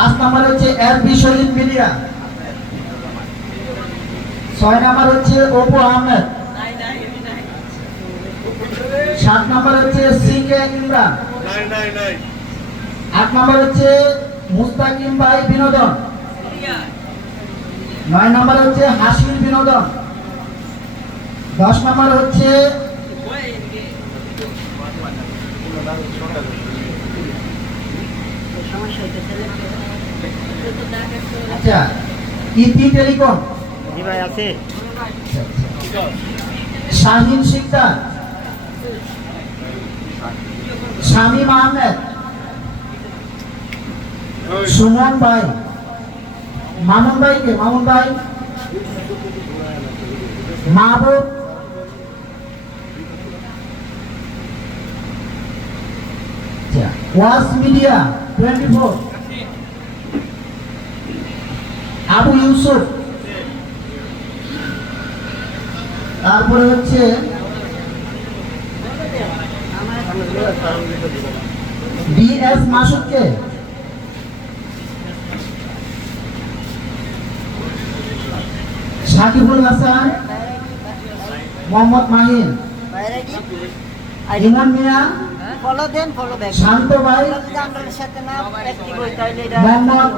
পাঁচ নাম্বার হচ্ছে এর বি শহীদ মিডিয়া ছয় নাম্বার হচ্ছে অপু আহমেদ। সাত নাম্বার হচ্ছে সি কে ইমরান। আট নাম্বার হচ্ছে মুস্তাকিম ভাই বিনোদন। নয় নাম্বার হচ্ছে হাসির বিনোদন। দশ নাম্বার হচ্ছে সমস্যা আচ্ছা ইপি টেলিকম? জি ভাই আছে। শাহিন শিকদার। শামীম আহমেদ। সুমন ভাই। মামুন ভাই কে মামুন ভাই। মাহবুব। আচ্ছা, ওয়াস media twenty four. Abu Yusuf. তারপরে হচ্ছে ডিএস মাসুদকে। সাকিবুল হাসান মোহাম্মদ মাহিন। ইমন মিয়া ফলো দেন ফলো শান্ত ভাই Mohammad.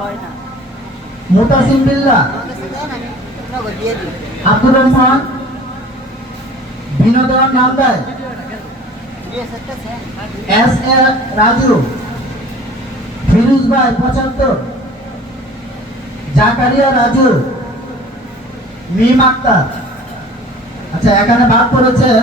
Motasim Billah Abdur Rahman. Binodon Namdar S A Raju. Firoz ভাই, পঁচাত্তর। জাকারিয়া রাজু। মিম আক্তার। আচ্ছা এখানে বাদ করেছেন